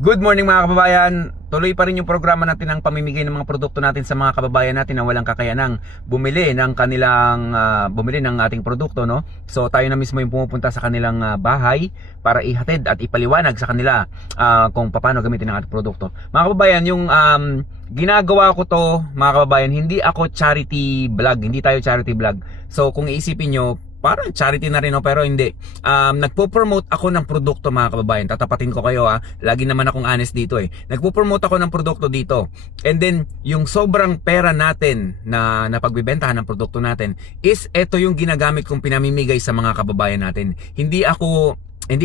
Good morning mga kababayan. Tuloy pa rin yung programa natin ng pamimigay ng mga produkto natin sa mga kababayan natin na walang kakayanang bumili ng kanilang bumili ng ating produkto, no? So tayo na mismo yung pumupunta sa kanilang bahay para ihatid at ipaliwanag sa kanila kung paano gamitin ang ating produkto. Mga kababayan, yung ginagawa ko to, mga kababayan, hindi ako charity vlog, hindi tayo charity vlog. So kung iisipin nyo, parang charity na rin, no? Pero hindi. Nagpo-promote ako ng produkto, mga kababayan. Tatapatin ko kayo, lagi naman akong honest dito eh. Nagpo-promote ako ng produkto dito. And then yung sobrang pera natin na pagbebentahan ng produkto natin is ito yung ginagamit kong pinamimigay sa mga kababayan natin. Hindi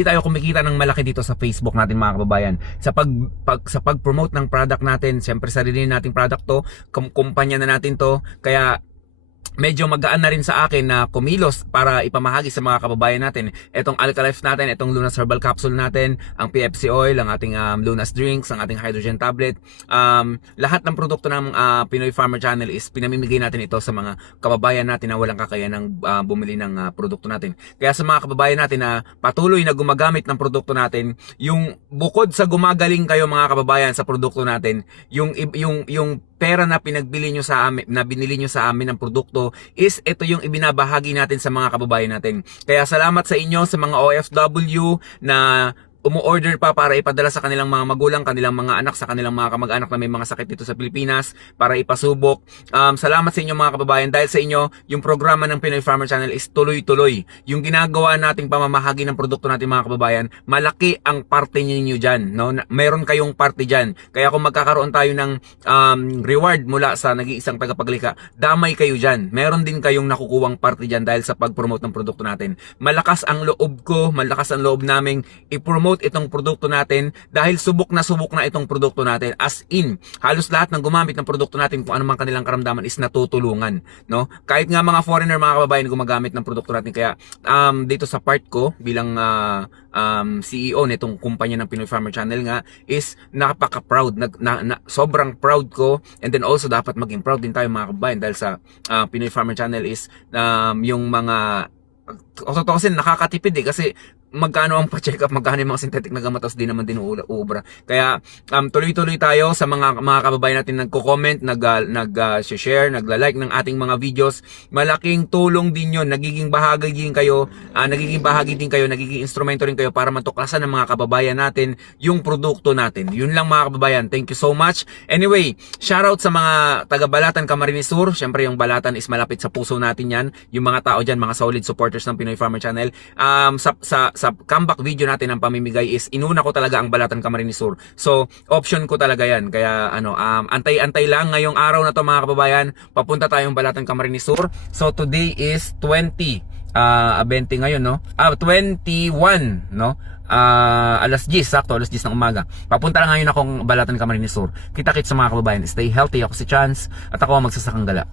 tayo kumikita ng malaki dito sa Facebook natin, mga kababayan. Sa pag-promote ng product natin, siyempre sarili nating product to, kumpanya na natin to, kaya medyo magaan na rin sa akin na kumilos para ipamahagi sa mga kababayan natin itong Alka-Life natin, itong Lunas Herbal Capsule natin, ang PFC Oil, ang ating Lunas Drinks, ang ating Hydrogen Tablet. Lahat ng produkto ng Pinoy Farmer Channel is pinamimigay natin ito sa mga kababayan natin na walang kakayanang bumili ng produkto natin. Kaya sa mga kababayan natin na patuloy na gumagamit ng produkto natin, yung bukod sa gumagaling kayo, mga kababayan, sa produkto natin, yung pera na pinagbili nyo sa amin, na binili nyo sa amin ng produkto, is ito yung ibinabahagi natin sa mga kababayan natin. Kaya salamat sa inyo, sa mga OFW na umu-order pa para ipadala sa kanilang mga magulang, kanilang mga anak, sa kanilang mga kamag-anak na may mga sakit dito sa Pilipinas para ipasubok. Salamat sa inyo, mga kababayan. Dahil sa inyo, yung programa ng Pinoy Farmer Channel is tuloy-tuloy. Yung ginagawa nating pamamahagi ng produkto natin, mga kababayan, malaki ang parte ninyo dyan, no? Meron kayong parte dyan. Kaya kung magkakaroon tayo ng reward mula sa nag-iisang tagapaglikha, damay kayo dyan. Meron din kayong nakukuwang parte dyan dahil sa pag-promote ng produkto natin. Malakas ang loob ko, malakas ang loob naming i-promote itong produkto natin dahil subok na itong produkto natin. As in, halos lahat ng gumamit ng produkto natin, kung ano man kanilang karamdaman, is natutulungan, no? Kahit nga mga foreigner, mga kababayan, gumagamit ng produkto natin. Kaya dito sa part ko bilang CEO nitong kumpanya ng Pinoy Farmer Channel nga, is napaka-proud, sobrang proud ko. And then also dapat maging proud din tayo, mga kababayan, dahil sa Pinoy Farmer Channel is yung mga totoo kasi nakakatipid kasi magkano ang pa-check up, magkano yung mga synthetic na gamot, tapos di naman din uubra. Kaya tuloy-tuloy tayo sa mga kababayan natin nagko-comment, nag-share, nagla-like ng ating mga videos. Malaking tulong din yun, nagiging bahagi din kayo, nagiging instrumento rin kayo para matuklasan ng mga kababayan natin yung produkto natin. Yun lang, mga kababayan. Thank you so much. Anyway, shoutout sa mga taga-Balatan, Camarines Sur. Siyempre yung Balatan is malapit sa puso natin yan. Yung mga tao dyan, mga solid supporters ng Pinoy Farmer Channel. Sa comeback video natin ng pamimigay is inuna ko talaga ang Balatan, Camarines Sur. So option ko talaga yan. Kaya antay-antay lang ngayong araw na to, mga kababayan. Papunta tayong Balatan, Camarines Sur. So today is 20 ngayon, no? 21, no? Alas 10, sakto alas 10 ng umaga. Papunta lang ngayon akong Balatan, Camarines Sur. Kita-kits sa mga kababayan. Stay healthy. Ako si Chance at ako ang magsasakang gala.